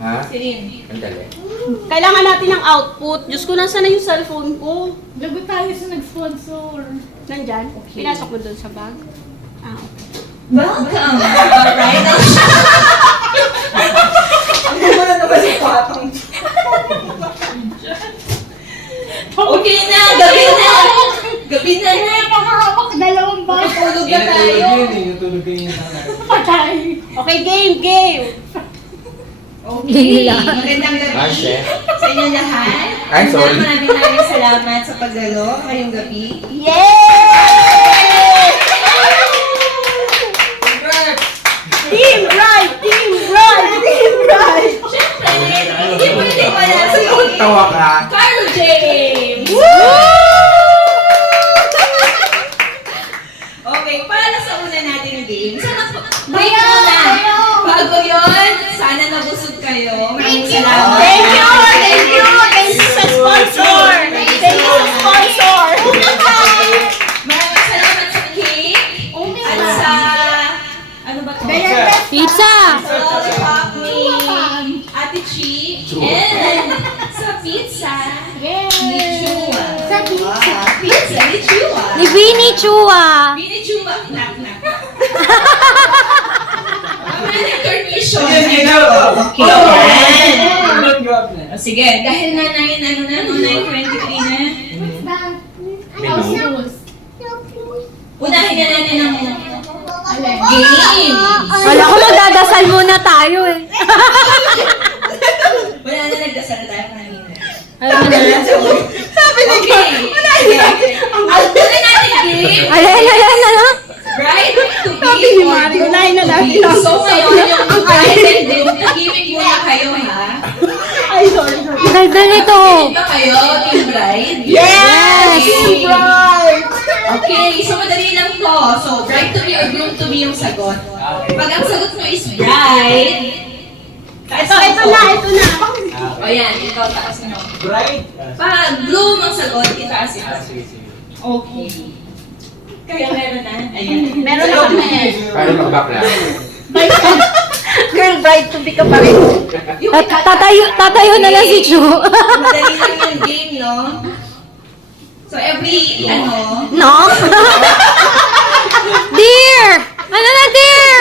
Ha? Celine. Ang dali. Kailangan natin ng output. Diyos ko, nasa na yung cellphone ko? Lagot tayo sa nag-sponsor. Nandyan? Okay. Pinasok mo doon sa bag? Ah, okay. Welcome! Alright. Ang gumana naman si Patong. Okay na! Gabi na! Gabi na na! Nakahawak dalawang bag. Tulog na tayo. Natulog kayo yung Patay. Okay, game! Okay. Magandang gabi Ah, chef. sa inyo lahat. Ay, sorry. Maraming salamat sa pagdalo ngayong gabi. Yay! Team Bright! Team Bright! Team Bright! Siyempre, hindi pwede wala si Tawa ka. Carlo James! Okay, para sa una nating game, sana break muna. Bago yun, sana nabusog kayo. Maraming salamat. Thank you! Thank you! Thank you sa sponsor! Thank you sa sponsor! Maraming salamat sa cake at sa, ano ba to? Pizza! Sa lollipop ni Ate Chi and sa pizza ni Chua. Sa pizza. Pizza ni Chua. Ni Vinny Chua! Bini Chua. Knock, knock. Manager mission. Okay. O, sige, dahil na 9:23 na, unahin na natin ang game. Wala ko magdadasal muna tayo eh. Wala na nagdasal tayo kanina. Alam mo na. Sabi na game. Ang natin game. Ala. Bride to be Sabi ni or Mario, groom unahin na to natin be. ang- So ngayon, yung bride and groom, nag-gimmick muna kayo ha. Ay, sorry. Daldal ito. Ready ba kayo, team bride? Yes! Okay. Bright! Okay, so madali lang to. So, bride to be or groom to be yung sagot. Pag ang sagot mo is bride, Ito na. O yan, ikaw taas mo. Bright. Pag groom ang sagot, itaas ito. Sige, sige. Okay. Kaya meron na. Ayan. Meron na kami. Paano mag-backla? Girl, bright to be ka pa rin. Yung Tatayo na lang si Chu. Madali lang yung game, no? So, every, No? Dear! Ano na, dear?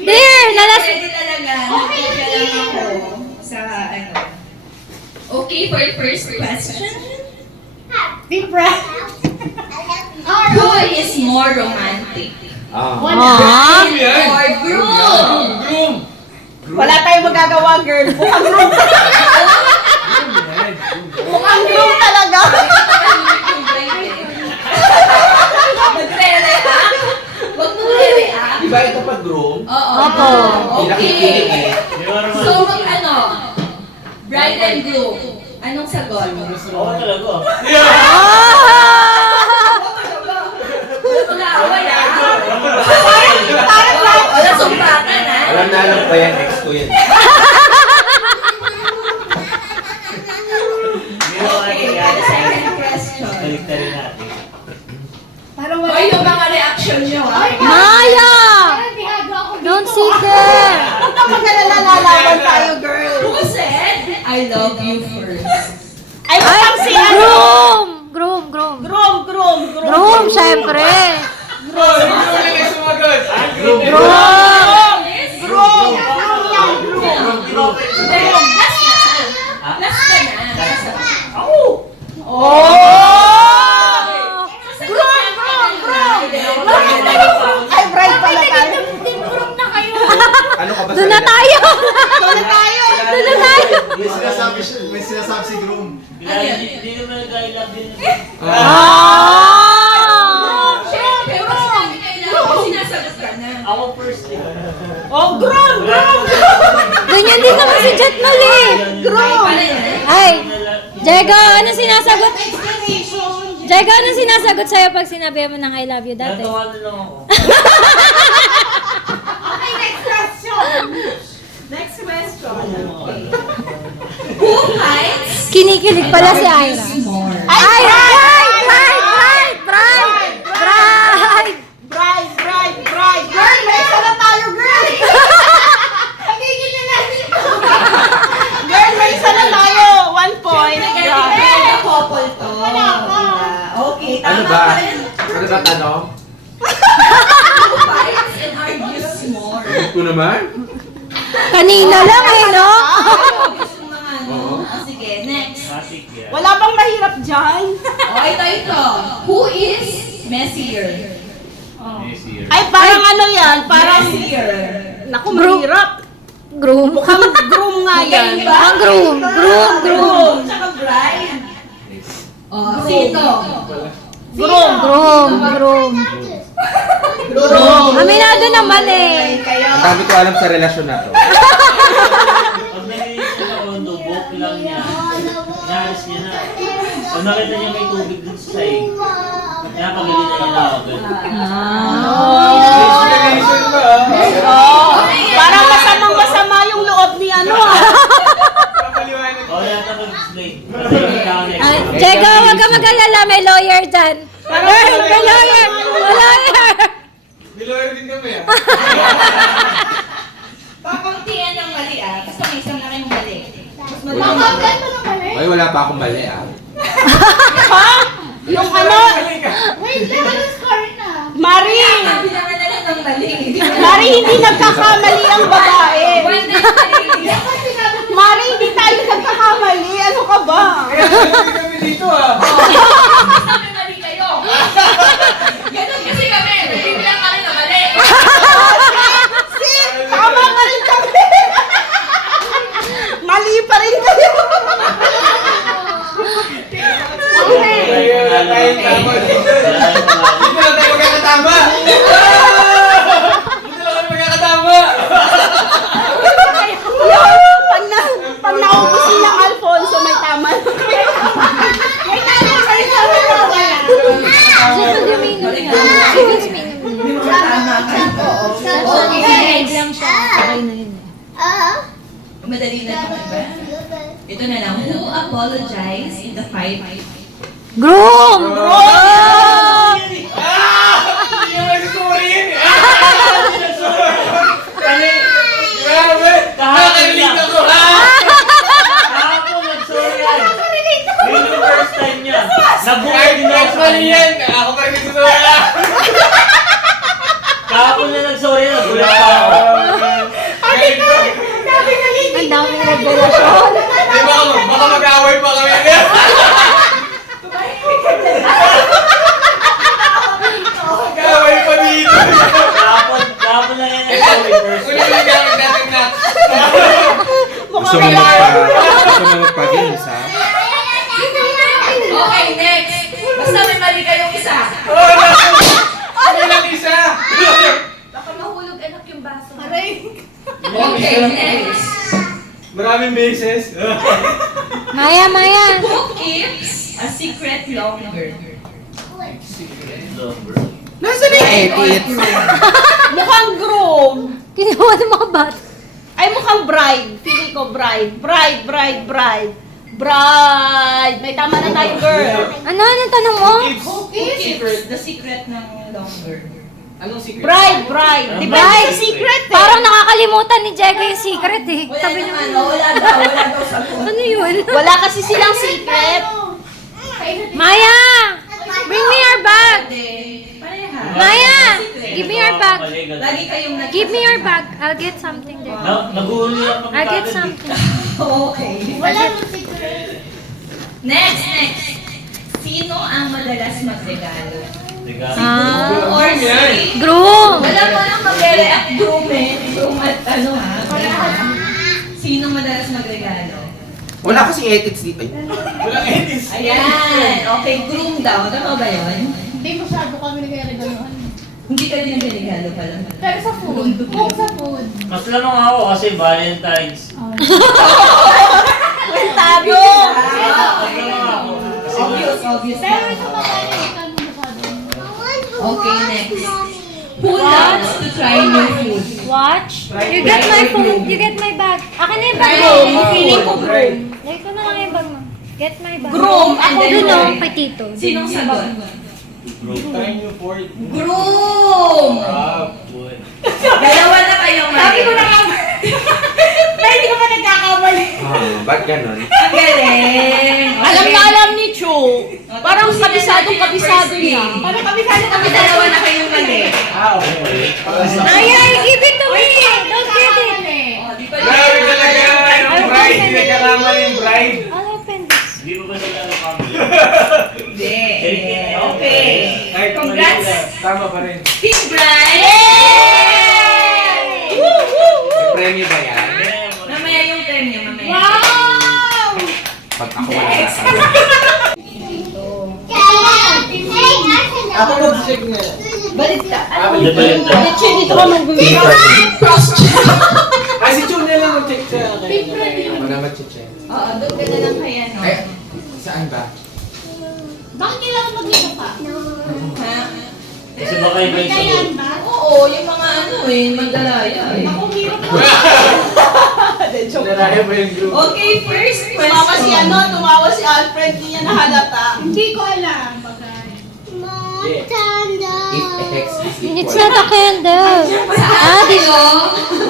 Dear! Nalas... Ready talaga. Okay lang ako sa, Okay, for your first question. Deep breath. Who is more romantic? Aww. Or groom? Groom. Wala tayong magagawa, girl. Mukhang groom. Mukhang groom talaga. Magre-react? Huwag mo re-react. Di ba ito pag groom? Oo. Opo. Pinakikinig Okay. eh. So, bride and groom. Anong sagot? Mag-aaway Wala sumbatan Alam na alam pa yan, ex ko yan. Okay, the second question. Parang O, wala. yung mga reaction nyo, ha? Maya! Parang tihado ako dito. Don't sit there! Huwag ka magalala tayo, girl. Who said, I love you first? Ay, mukhang si Groom! Groom! Groom, Syempre! Groom. Groom! Last ka na. Ay, bright pala tayo. Team group na kayo. Ano ka ba Doon na tayo! Doon na tayo. Doon na tayo! May sinasabi si Groom. Hindi naman nag-I-love din. Ah! Siyempre, pero sinabi kailangan, sinasagot ka na. Ako first eh. Oh, groom. Ganyan din naman si Jet Mali! Pala yan. Ay! Jego, ano sinasagot? Jego, ano sinasagot sa'yo pag sinabi mo ng I love you dati? Natawa na lang ako. Okay, next question. Next question. Who hides Kinikilig pala si Ira. more? Ay! Bright! Bright. Girl, may isa na tayo, girl. Pagigil na natin. Ano ba? Ano ba tanong? Who fights and argues more? Ko naman? Kanina lang eh, no? Gusto mo mga ano? Oo. Sige, next. Classic yan. Wala bang mahirap dyan? Ito. Who is messier? Messier. Ay, parang ano yan? Parang, Messier. naku, mahirap. Groom. Mukhang groom nga yan. Magkaiba? Ang groom. Groom. Tsaka bride. Sino? Groom. Groom. Aminado naman eh. Kayo. Ang dami ko alam sa relasyon na to. Pag nalinis siya sa condo, buhok lang niya. Inalis niya na. Pag nakita niya may tubig dun sa sahig, pinapagalitan niya na agad. Explanation ba? Oh, parang masamang-masama yung loob ni ano ah. O, yata mag-explain. Kasi yung ikaw Ah, Jego, huwag ka mag-alala. May lawyer dyan. May lawyer. May lawyer. Niloyer din kami ah. Pakuntian ng mali kasi may isang na kayong mali. Mas mali. Makakagay mo ng mali. Ay, wala pa akong mali ah. Ha? Yung ano? Wait lang, ano score na? Mari! Sabi naman nila ng mali. Mari, hindi nagkakamali ang babae. One day, Mari, hindi tayo nagkakamali. Ano ka ba? Kami dito ah. sabi mali kayo. Ganun kasi kami. Hindi lang kami na mali. Sis, tama ka rin kami. Mali pa rin kayo. Wala tayong tama dito. Dito lang tayo magkakatama. Dito lang kami magkakatama. Pag naubos ng Alfonso, may tama. May tama ka rin sa mga. Civil meaning. Civil's meaning. Tama ka. Oo. Okay, lang siya. Okay na yun. Madali na ito, diba? Ito na lang. Who apologized in the fight? Groom! Hindi naman sorry yun eh. Grabe. Nakakarinig ako ha. Kahapon nag-sorry yan. Yun yung first time niya. Nabuhay din ako sa Mali kanya. yan. Ako pa rin nagsusuwala. Kahapon na nag-sorry yan. Nagulat pa ako. Ang daming revelasyon. Di ba baka mag-away pa kami. Mag-away pa dito. Kahapon na yan nag-sorry first Uli yung gamit natin na. Gusto mo magpa-games ha? Okay, next. Basta may mali kayong isa. Ano lang isa? Baka mahulog anak yung baso. Okay, next. Maraming beses. Maya. Who keeps a secret longer? Lover. Nasaan yung edit? Mukhang groom. Kinuha ng mga bata. Ay, mukhang bride. Feeling ko bride. Bride. May tama na tayo, girl. Ano tanong mo? Who keeps the secret ng longer? Anong secret? Bride. Di ba? Bride. It's a secret eh. Parang nakakalimutan ni Jego yung secret eh. Wala Sabi niya, naman, wala daw sagot. ano yun? Wala kasi silang secret. Maya! Bring me your bag! Pareha. Maya! Give me your bag. Lagi kayong nag- Give me your bag. I'll get something there. Naguhuli lang kami I'll get kagad. something. Okay. Wala mong secret. Next. Sino ang madalas magregalo? Regalo. Ah. Or si... Groom! Wala mo nang mag-react groom eh. Groom at ano ha. Sino madalas magregalo? Wala kasing edits dito. Walang edits. Ayan. Okay, groom daw. Tama ba yun? Hindi masyado kami nagre-regaloan. Hindi ka din nagregalo pala. Pero sa food. Kung sa food. Mas lamang ako kasi Valentine's. Kwentado. Mas lamang ako. Obvious Pero na. sa mga kailangan mo masyado. Okay, next. Who loves to try new food? Watch. You get my phone. You get my bag. Akin na yung bag mo. Groom. Feeling ko groom. Lagay ko na lang yung bag mo. Get my bag. Groom. And Ako then dun what? o, petito. Sinong sagot? Try new for it. Groom! Boy. Dalawa na kayong mali. Sabi ko na nga. Hindi ka pa nagkakamali. Ba't ganon? Ang galing. Alam na alam ni Chu. Show. Parang kabisado niya. Parang kami dalawa na kayong mali. Ay, give it to me! Don't get it! Grabe talaga. Yung bride. Hindi nagkakamal yung bride. I'll open this. Hindi mo ba sila nakakabili? Hindi. Okay. Ay, Congrats, tama pa rin. Team Brian! Premyo ba yan? Mamaya yung premyo, mamaya. Pag ako wala na sa Ako mag-check niya. Balik ka. Dito ka mag-wait. Ay, si Chun na lang mag-check sa akin. Ako na mag-check. Oo, doon ka na lang kaya, no? Ay, saan ba? Bakit kailangan mag-wait pa? Ha? Kasi baka iba yung sagot. ba? Oo, yung mga ano eh, Mandalaya eh. Ako hirap na. Naraya ba yung group? Okay, first Tumawa si question. tumawa si Alfred, hindi niya nahalata. Hindi ko alam. If X is It's not a candle. Sa atin ko,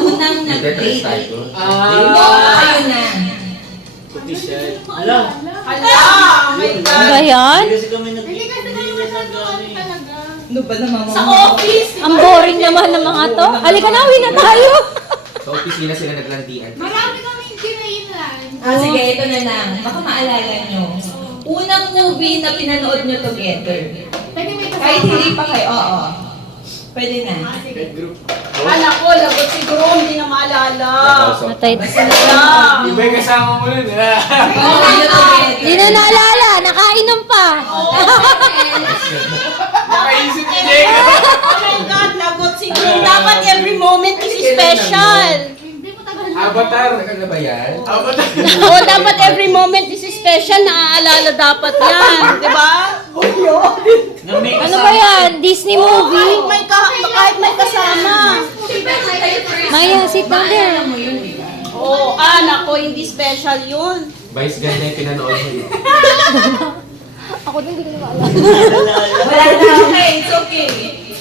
unang Tetris nag-date. tayo. Ayun na. Puti siya. Alam. Hala! My Ano God! ba yan? Hindi kasi kami hindi na nag-ano eh. Ano ba naman? Sa office! Ang boring naman ng mga to. Halika na, uwi na tayo. Sa opisina sila naglandian. Marami kaming kinailan. Sige, ito na lang. Baka maalala nyo. Unang movie na pinanood nyo together. Pwede may Kahit hindi pa kayo, oo. Pwede na. Head group. Anak ko, lagot si Gro, hindi na maalala. Matay. Iba yung kasama mo nun. Pinanood nyo together. Di na naalala, nakainom pa. Nakaisip ni Diego. Oh my God, lagot si Gro. Dapat every moment is special. Avatar. Tagal na ba yan? Avatar. Oo, dapat every moment is special. Naaalala dapat yan. Di ba? Na may Ano ba yan? Disney movie? Kahit may kasama. Maya, sit down there. Alam mo yun, di ba? Oo, anak ko, hindi special yun. Vice ganda yung pinanood mo. Ako din, hindi ko na maalala. Wala na, okay, it's okay.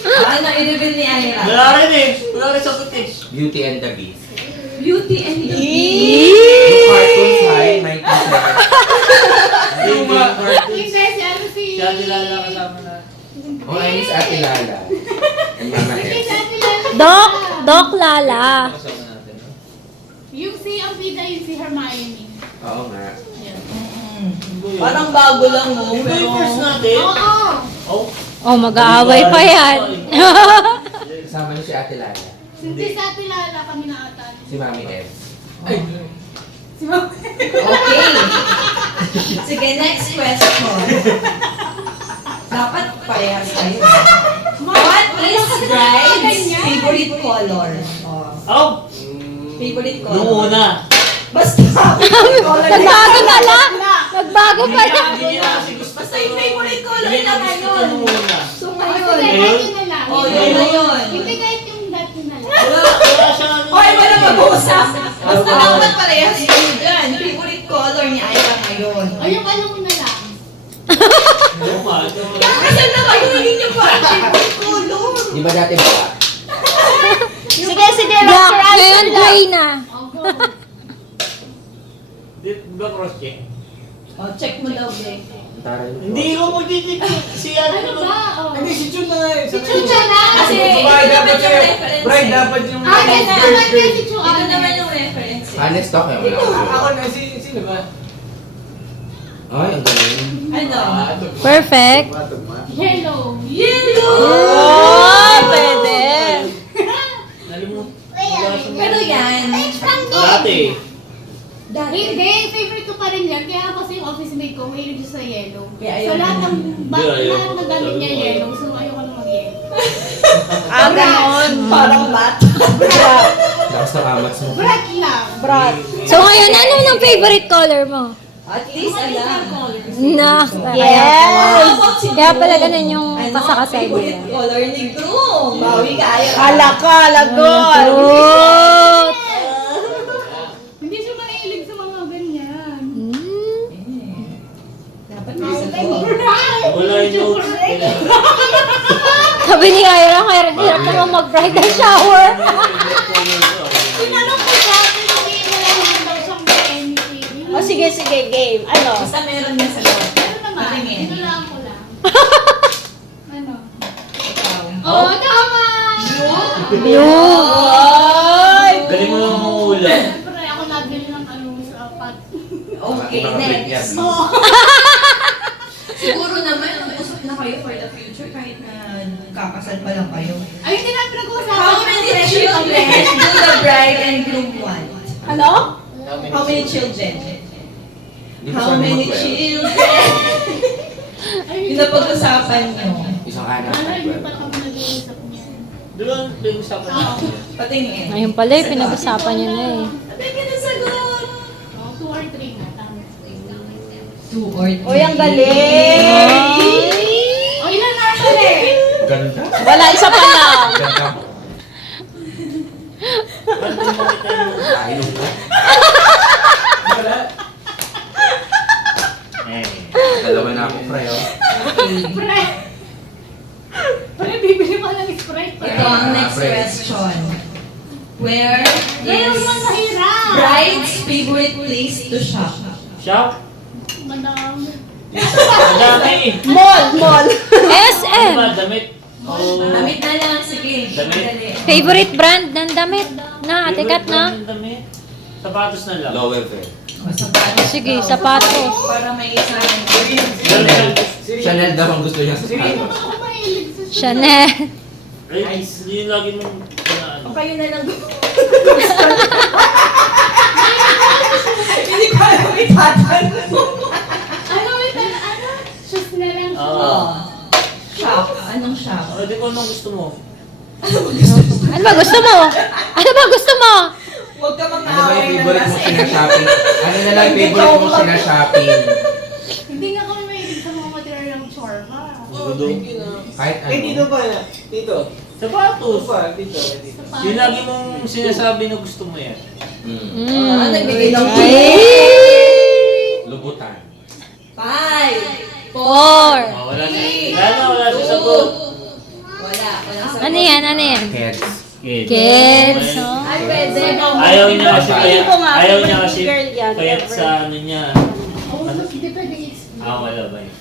Ano, i-reveal ni Ira. Wala rin eh. Wala rin sa footage. Beauty and the Beast. Beauty and the Yung cartoons high, 97. Yung mga si si Ate Lala kasama na. Oh, I miss Ate Lala. And Mama X. Doc Lala. Kasama natin. no? Yung ang bida yung si Hermione. Oo nga. Parang bago lang mo, Ito yung first pero... natin. Oo. Oh. Oh, mag-aaway pa yan. Kasama niyo si Ate Lala. Hindi sa Pilala kami na ata. Si Mami X. Okay. Sige, next question. Dapat parehas tayo. What is Bride's favorite color? Oh. Favorite color? Nung una. Basta. Nagbago na lang. Nagbago pa lang. Hindi niya kasi gusto. Basta yung favorite color Hindi na niya gusto ngayon. nung una. So ngayon. Ngayon? Oh, yun na yun. Hindi kahit yung dati na lang. Wala siya ano. Okay, wala mag-uusap. Basta dapat parehas yun dyan. Favorite color ni Ira ngayon. O yung alam mo na lang. Kasi na kayo hindi niyo pa favorite color. Di ba dati ba? Sige, Black. Ngayon, gray na. Di ba cross check? Oh, check mo daw, Blake. Taray mo. Hindi ko magtitip si ano. Hindi, si Chun na nga eh. Si Chucha na. Kasi Bride, ito naman dapat yung yung reference. Bride, eh. dapat yung Ah, yan na. third grade. Si Chucha. Ito naman yung reference. eh. Honest talk eh. Wala ko. Ako na, sino ba? Ay, ang galing. Ano? ito. Perfect. Tugma. Yellow. Yellow! Oh, pwede. Alam mo. Pero yan, Dati. dati. Hindi, favorite ko pa rin yan. Kaya kasi yung office mate ko, mahilig siya sa yellow. Kaya So ayaw lahat mo. ng Hindi, ayaw lahat ko. ng gamit niya Sabi ko, yellow. So ayoko na mag-yellow. Ganon. Parang bat. Lakas ng amats mo. Black lang. So ngayon, ano ng favorite color mo? At least alam. Na. Yes! Kaya pala ganun yung pasakasay mo. Favorite color ni Groom. Bawi ka, ayaw. ka, lagot. Good. Hindi siya mahilig sa mga ganyan. Dapat may sagot. Wala yung notes. Sabi ni Ira, hirap naman mag-bridal shower. Tinanong ko siya, pero hindi na lang daw siyang anything. O sige, game. Ano? Basta meron niya sagot. Ano naman? Patingin. Hinulaan ko lang. Ano? Ikaw. Oh, tama! Ay! Galing mo naman mangula. Siyempre, ako nabili ng ano sa apat. Okay, Mga next. Britney. Siguro naman, usap na kayo for the future kahit na kakasal pa lang kayo. Ay, hindi namin pinag-uusapan. How many children do the bride and groom want? Ano? How many children? Hindi ko How sana many mag-12. children? Yung napag-usapan nyo. Isang anak. Ano, hindi pa kami nag-uusap niyan. Doon, pinag-usapan natin. Patingin. Ngayon pala, pinag-usapan niyo na eh. Patingin na sagot. Oh, 2 or 3 na. Tama. 2 or 3. Uy, ang galing! O, ilan na ulit? Ganda. Wala, isa pa lang. Ganda. Ba't di mo kita yung... Kainom ko. Eh. Dalawa na ako, pre, oh. Pre! Pre, bibili ko ng Sprite. Ito ang next Pre. question. Where Ngayon is mo mahirap. bride's favorite place to shop? Shop? Madami. Madami. Mall, mall. Ano SM! ba, damit? O... Damit na lang, sige. Damit. Dali. Favorite brand ng damit? Na, Ate Kat na? Damit? Sapatos na lang. Lower, pre. O, sapatos Sige, daw. sapatos. Para may isang Chanel daw ang gusto niya sa sapatos. Ako mahilig sa Chanel. Ay, yun lagi mong... ano. O kayo na lang. Hindi ko alam itatanong. Ano, wait, ano? Shoes na lang. Oo. Shop. Anong shop? O, di ko anong gusto mo. Ano ba gusto mo? Ano ba gusto mo? Huwag ka Ano ba mag-away yung na favorite mo kasi. sina-shopping? Ano na lang yung favorite mo sina-shopping? Hindi nga kami mahilig sa mga material ng chorba. Gusto. Kahit ano. Dito pa na. Dito. Sapatos. Dito. Yun lagi mong sinasabi na gusto mo yan. Ah, nagbigay ng Lubutan. 5, 4, Oh, wala siya. Wala siya sagot. Wala. Walang sagot. Ano yan? Ano yan? Heads. Kids. Oh. Ay, pwede. Ayaw niya kasi Feeling ko nga, ayaw niya favorite kasi girl yan, payat ever. sa ano niya. Oo, hindi pwede explain. Wala ba yun?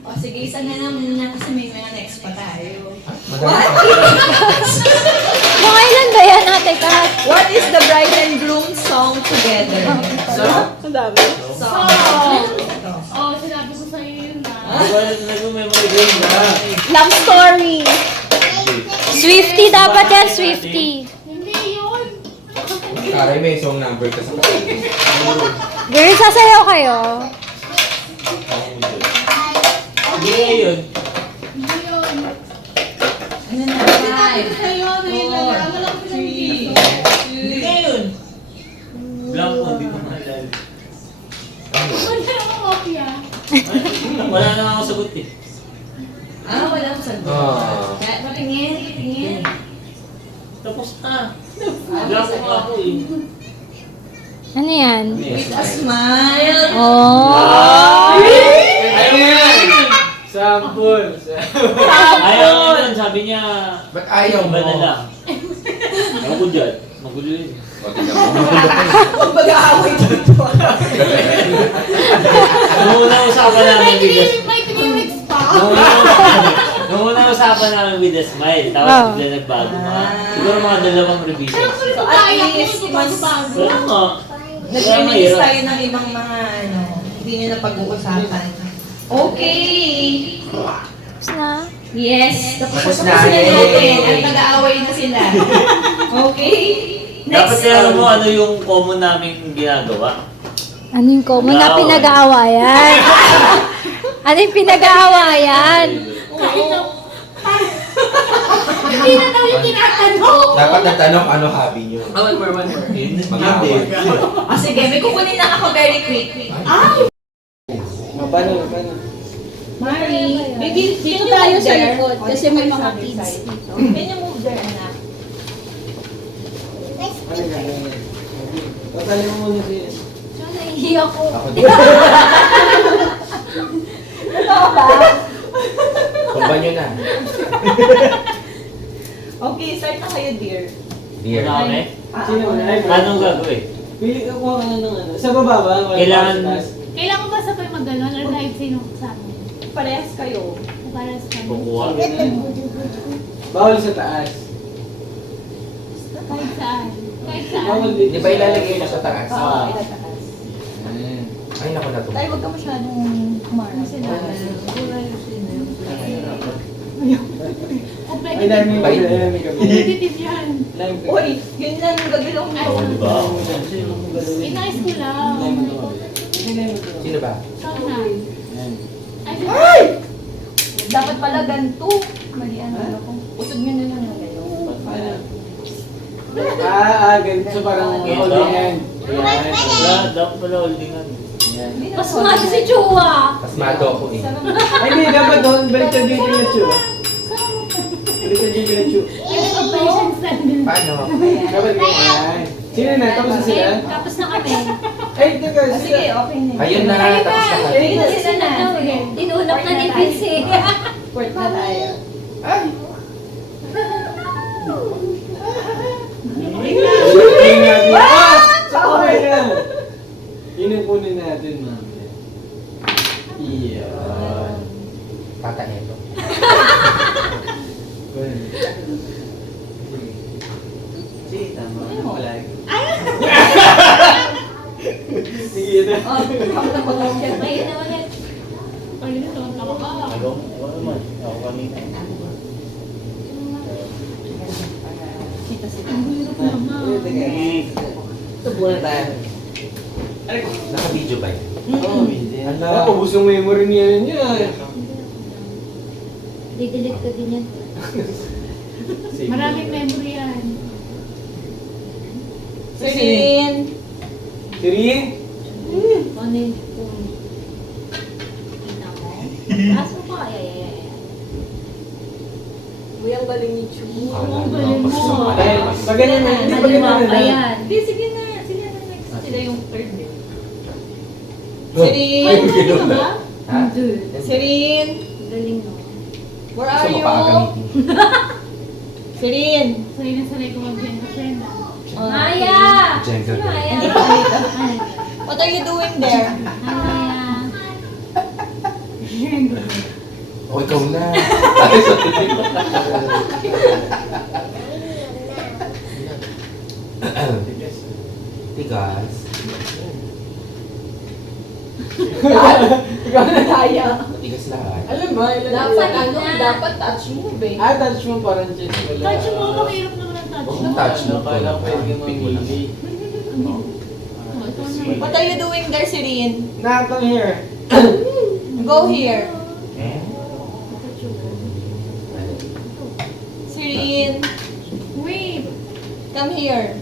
O sige, isa na lang muna kasi may mga next pa tayo. Madami. Mga ilan ba yan, Ate Kat? What is the bride and groom song together? Ang dami. Song. Ito. Oo, sinabi ko sa'yo yun na. Nag-memory game na. Love story. Swifty dapat yan, Swifty. Hindi yun. Karay, may song number ka sa kapatid. Girl, sasayaw kayo. Hindi yun. Hindi yun. Ano na? Sinabi ko sa'yo, nailagaan mo lang pinag-iisip. Hindi yun. Blanco, hindi ko maalala. Wala akong kopya. Wala na ako sagot eh. Walang sagot. Kaya patingin, patingin. Tapos na. Blanco nga ako eh. Ano yan? With a smile. Oh. Ayaw mo yan. Sample. Ayaw niya nun, sabi niya. Ba't ayaw mo? Iba na lang. Ayaw ko dyan. Magulo yun. O, tingnan mo. Huwag mag-aaway dito. Nung una usapan namin with the May 3 weeks pa. Nung una usapan namin with the smile, Oh. tapos bigla nagbago mga, siguro mga 2 revisions. So at least, mas Wala nga. nag-reminis tayo ng ibang mga hindi nyo na pag-uusapan. Okay. Tapos na. Yes. Tapos Tapos na, na yay. natin. At nag-aaway na sila. Okay. Dapat Next. kaya mo ano yung common naming ginagawa. Ano yung common na pinag-aawayan? Ano yung pinag-aawayan? Hindi na daw yung tinatanong. Dapat natanong ano hobby niyo. One more. Mag-away. Sige, may kukunin lang ako very quick. Paano? Mari, maybe Dito tayo sa likod kasi may mga kids dito. Can you move there, anak? Patalin mo muna siya. Nahihiya ko. Ako din. Kumban nyo na. Okay, start na kayo, dear. Dear. Ano kami? Sino mo na? Anong gagawin? Pili ka kung ano ng ano. Sa baba ba? Kailangan- Sa taas? Kailangan ba sabay mag-ganon or kahit sino sa amin? Parehas kayo. Para sa kami. Kukuha. Bawal sa taas. Kahit saan. Kahit saan. Bawal dito. Di ba ilalagay mo sa taas? Oo, itataas. Ayan. Ay, naku na to. Tay, huwag ka masyadong kumarap. O pwede Ay, dami Bye. dami kami. competitive yan. Uy, yun lang yung gagalaw mo. Oo, di ba? In high school lang. Sino ba? Sana. Ayan. Dapat pala ganito. Mali ano ko. Usog nyo na lang ng gano'n. Ganito. So parang Ganito. holding hand. Wala, Ayan. dapat pala holdingan. Ayan. Mas mati si Chua. Pasmado ako eh. Ay, hindi. Dapat doon. Baliktad din yung Chu. Baliktad din yung Chu. Patience lang din. Paano? Dapat ganyan. Sino na? Tapos na sila? Tapos na kami. Ay, teka. Sige, okay na. Ayun na, tapos na kami. Ayun na sila na. Sige. Tinulak na ni Vince eh. Port na tayo. Ay! Shooting natin. Okay na. Yun ang kunin natin, ma'am. Iyan. Tatahin ko. Sige, tama. Wala. Sige na. Oh, Ayun na ulit. Pag yun, tawa ka. Ako naman. Ako kanina. kita si Ito muna tayo. Naka-video ba yun? Oo, hindi. Ako, busong memory niya niya. Didelete ko din yan. Maraming memory yan. Sirin. Sirin? Ano yun? Kita mo? Taas mo pa. Ay. Uy, ang galing ni Chu. Kala galing naman mo. pag-sumali. Ay, pag ganyan na. Hindi, pag ganyan na. Ayan. Hindi, sige na. Sila na next. Sila yung third. Ay, Sirin. ganun na. Ha? Sirin. Galing mo. Where Gusto are mo you? pa agamitin. Sirin. Sanay na sanay ko mag-gender friend. Maya! Jenga Si Maya. Hindi pa dito. What are you doing there? Maya. O, ikaw na. Tigas. Ikaw na tayo. Tigas lahat. Alam ba? Dapat ano, dapat touch move eh. Touch mo parang chess wala. Touch mo, mahirap naman ang touch Huwag mo. mo touch mo. Kala ko pwede mamili. What are you doing there, Sirin? Come here. Go here. Eh? Sirin, Wait. come here.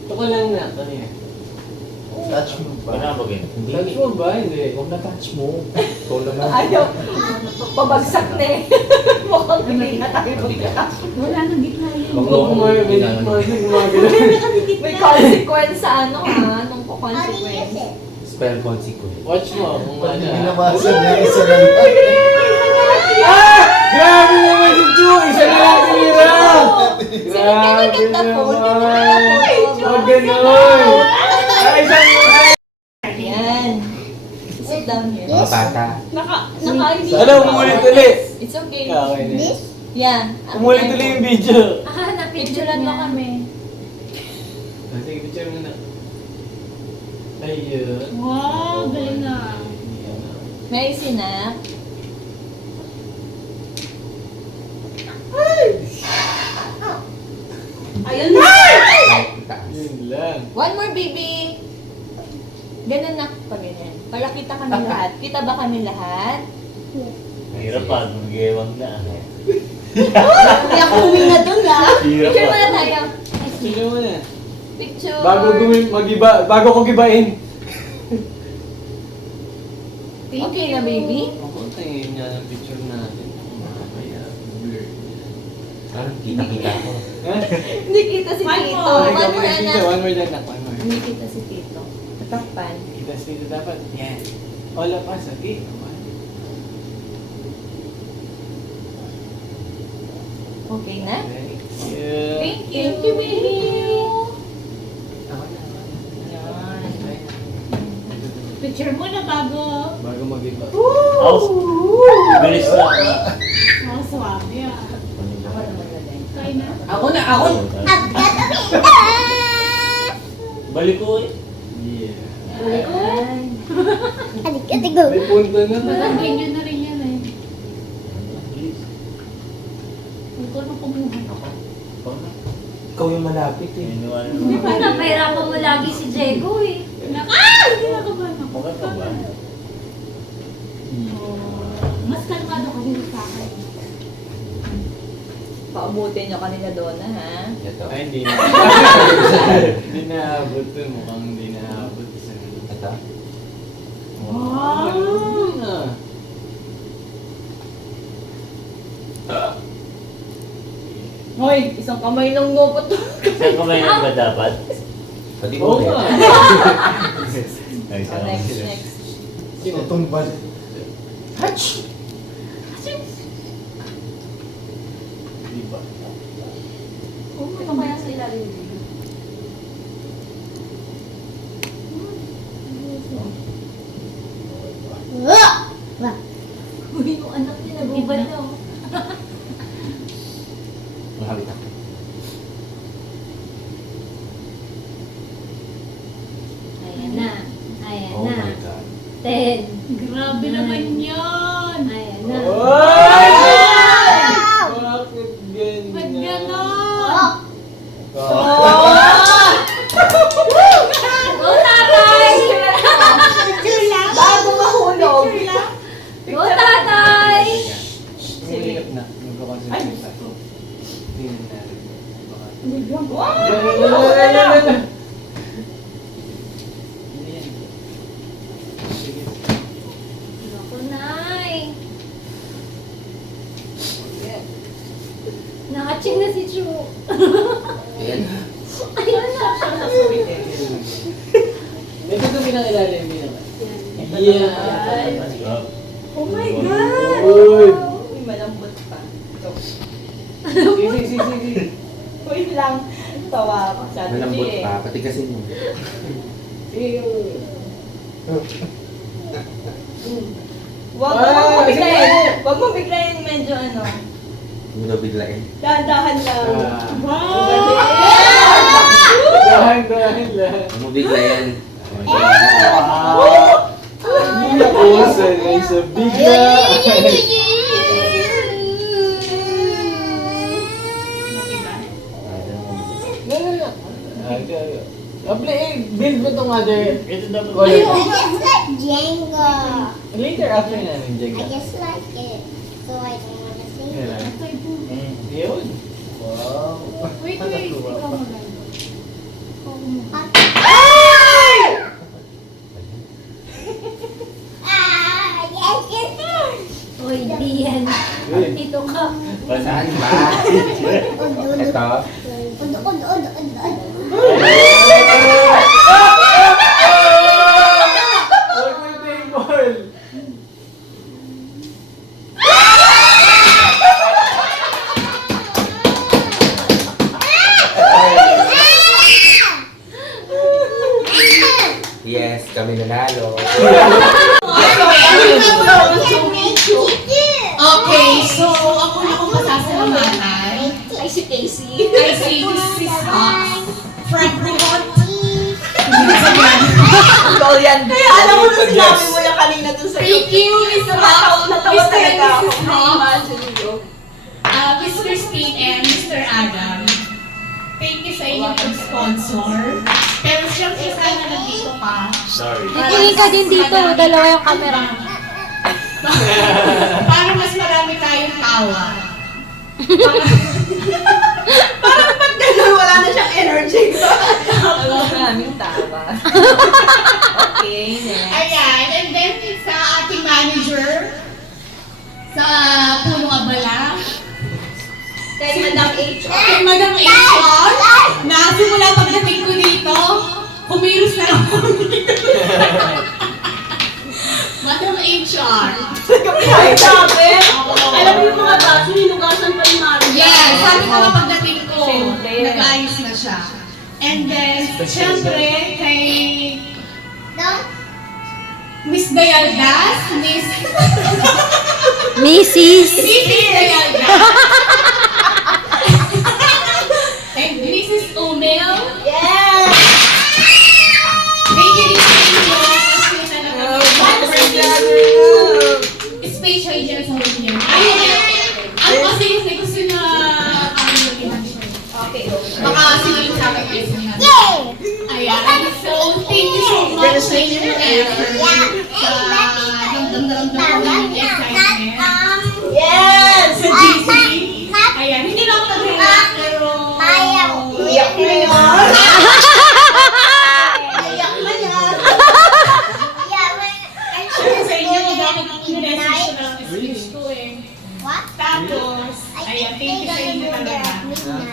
Ito ko lang na. Come here. Touch mo ba? Pinabagin. Hindi. Touch mo ba? Hindi. Huwag na touch mo. Ikaw naman. Ayaw. Pabagsak na eh. Mukhang hindi na tayo Hindi ka. Wala nang gitna yun. Wag Oo, gumagano. May consequence sa ano ha? Anong po consequence? Spell consequence. Watch mo kung ano. Binabasa niya isa lang. Grabe naman si Chu! Isa na lang tinira! Sirin, can you get the phone? Can you get the phone? Huwag ganun! Ay, isang Ayan. Sit down here. Mga bata. Naka-ID. Ano, umulit ulit! It's okay. Okay na. Yan. Umulit ulit yung video. Ah, napicture Picturean mo niya. kami. Sige, picture mo na. Ayun. Wow, galing na. May sinak. Ayun na. Taas. Yun lang. One more, baby. Ganun na. Pag ganyan. Para kita kami lahat. Kita ba kami lahat? Mahirap pa. Mag-iwang na. Hindi ako uwi na dun ha. Hirap Picture pa. muna tayo. Picture mo na. Picture. Bago ko gibain. Okay na, baby? Ako, tingin niya ng picture natin. Mamaya, blur. Parang kita-kita ko. Ha? Hindi kita si One Tito. more. One more, anak. One more lang. One more. Hindi kita si Tito. Tatakpan. Kita dito dapat. Yan. Wala pa sa okay. Okay na? Yeah. Thank you, baby. Picture mo na bago. Bago mag-iba. Bilis lang. Oh, swabe ah. Kaya na. Ako na, ako. Balik ko eh. Yeah. May punto na. Magandang yun na rin yan eh. Bilis. Huwag ko na kumuha. Ikaw yung malapit eh. Iniwala Hindi mo. pa napahirapan mo lagi si Jego eh. Kinakabahan ako. Maganda ba? Mas kalmado ka din sa akin. Paabutin niyo kanina doon ha. Ito. Ay, hindi na. Hindi naabot to. Mukhang hindi naabot. Ito. Wow! Hoy, isang kamay lang lupot to. Saan kamay lang ba dapat? Pati Oo ulit. nga. Ay, Oh, saan next, kamay? next. Sino? Tumbal. Diba? Ano kaya sa ilalim dito? Uy, yung anak niya nagubad na. Mahawit ako. Ayan na. Ayan Oh na. my God. 10. Grabe naman yan. Ayan na. Oy! Bakit ganyan? Ba't ganon? Go, tatay! Picture lang? Bago mahulog. Picture lang? Go, tatay! Mahirap na. Magkakonsentrate ako. Hindi na natin. Baka. Naku, Nay. Nakaching na si Chu. Ayan. Ayun na. May tutubi ng ilalim din naman. Yeah. Oh my God! Uy! Uy, malambot pa. Sige. Uy lang. Tawa ako sa atin Malambot eh. pa. Pati kasi mo. Sige. Huwag Ah, mo sige. biglayin. Huwag mo biglayin medyo ano. Hindi mo daw biglain. Dahan-dahan lang. Wow! Dahan lang. Hindi mo biglayan. Wow! Hindi ako sanay sa bigla. Build mo tong other. Ito dapat. Color. just like Jenga. Later after namin, I Jenga. just like it. So I don't want to sing Yan it. lang. Yun. Wow. Wait, ikaw maganda. Yes. Uy, di yan. Good. Dito ka. Saan ba? Ito. Huwag mo yung ball. Yes, kami nanalo. Okay, so ako na kung pasasalamatan. Ay, si Casey. I see this from Bukod. Ikaw yan. Kaya alam mo na sinabi mo yan kanina dun sa Thank you, Mr. Natawa Mr. talaga and ako. Mrs. Hawk, Imagine nyo. Miss Christine and Mr. Adam. Thank you sa inyong pag-sponsor. Pero siyempre sana nandito ka. Sorry. Titingin ka din dito. Dalawa yung camera. Para mas marami tayong tawa. Parang pag gano'n, wala na siyang energy. Alam mo namin tama. Okay, next. Ayan, and then sa ating manager, sa Punong Abala, Kay Madam H. kay Madam HR, na simula pagdating ko dito, kumilos na ako. Madam HR. Ay, sabi! Alam mo yung mga baso, hinugasan pa yung Mario. Yes, sabi ko nga pagdating ko, Siyempre. nag-ayos na siya. And then, siyempre, kay Dayaldas, Mrs. Dayaldas, and Mrs. Umel. Yes! Thank you din sa inyo kasi talaga special dyan sa inyo. Ano kasi yung gusto na baka sinulit sa akin kayo sa inyo. Ayan. So, thank you so much sa inyo mga effort sa ramdam-ramdam ko ng excitement. Yes! Sa GC. Ayan. Hindi na ako nag-react pero Iyak na yun. Iyak na yan. sure sa inyo bakit in-message ko ng speech ko eh. Tapos, ayan, thank you sa inyo talaga.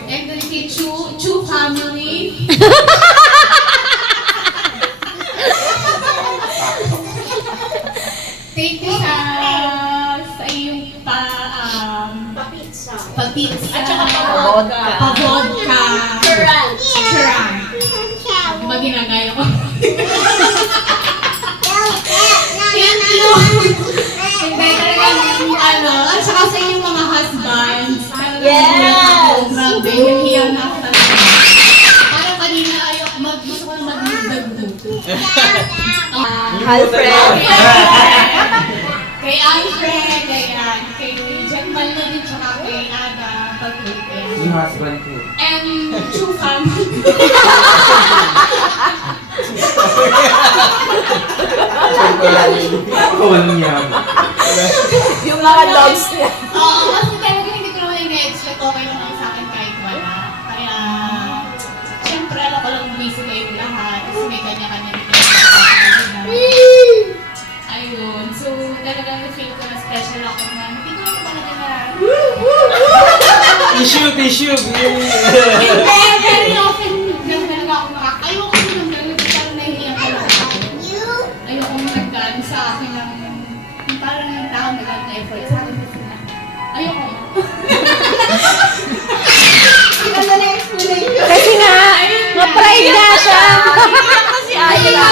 And then kay Chu family. Thank you sa iyong pag-pizza. At saka pa-vodka. Charan. Diba ginagaya ko? Thank you. And then talagang, at saka sa inyong mga husbands. Yes! Grabe, nahihiyaw na ako talaga. Parang kanina gusto ko na mag-dagdag. Alfred. Kay Alfred, kay Jetman na din, tsaka kay Ada, pag-weekend. Yung husband ko. And Chu family. Walang yaman. Yung mga dogs niya. Oo, kasi talaga hindi ko naman in-expect okay naman sa akin kahit wala. Kaya, syempre alam ko lang busy kayong lahat kasi may kanya-kanya rin kayo. Ayun, so talagang feel ko na special ako na hindi ko naman talaga na Tissue! very often lang talaga ako ayoko nang talaga parang nahihiyak ko lang ako. Ayoko nagdaan sa akin ng parang yung tao nagdaan na effort sa akin kasi na ayoko. Ganda na explanation. Kasi nga, ma-pride nga siya. Kasi Ayla.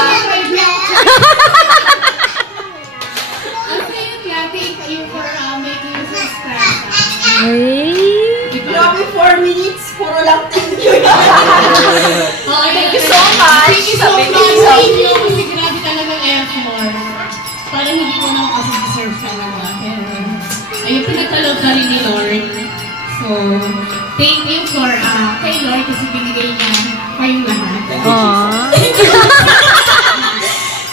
Kasi yun nga, thank you for making me so special. Grabe 4 minutes, puro lang thank you. Thank you so much. Thank you so Sabi much. ko sa- Thank you kasi grabe talagang effort. Parang hindi ko naman kasi deserve talaga. Pero, ayun, pinagkalog na rin ni Lord. So, thank you for, kay Lord kasi binigay niya kayong lahat. Aww.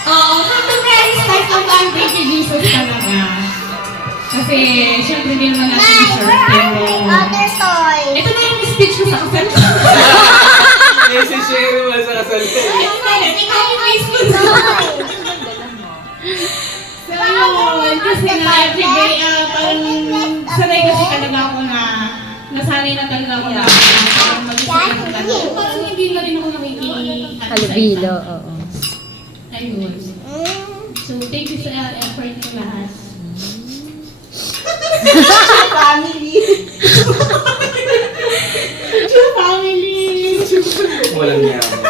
Oo, the very start of time, thank you Jesus talaga. Kasi, syempre hindi naman natin deserve. Pero, ito na yung speech ko sa kasal ko. I-share mo sa kasal ko. Ikaw yung Facebook. So, yun, kasi na everyday, parang sanay kasi talaga ako na nasanay na talaga ako na parang mag-isip ng talaga. Parang hindi na rin ako Halubilo, oo. Ayun. So, thank you sa effort ng lahat. Family. True family! Walang yaman.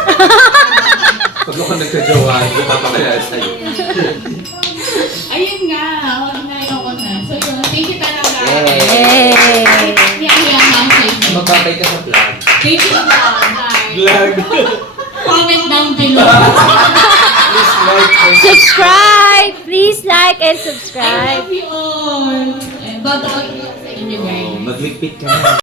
Pag ako nagka-jowa, hindi papakalala sa'yo. Ayun nga, wag na ayoko na. So, yun, thank you talaga. Yay! Hiya-hiya nga ako sa inyo. Magbabay ka sa vlog. Thank you, guys. Vlog. Comment down below. Please like and Subscribe! Please like and I subscribe. love you all. Babalik sa inyo, guys. Magligpit ka na.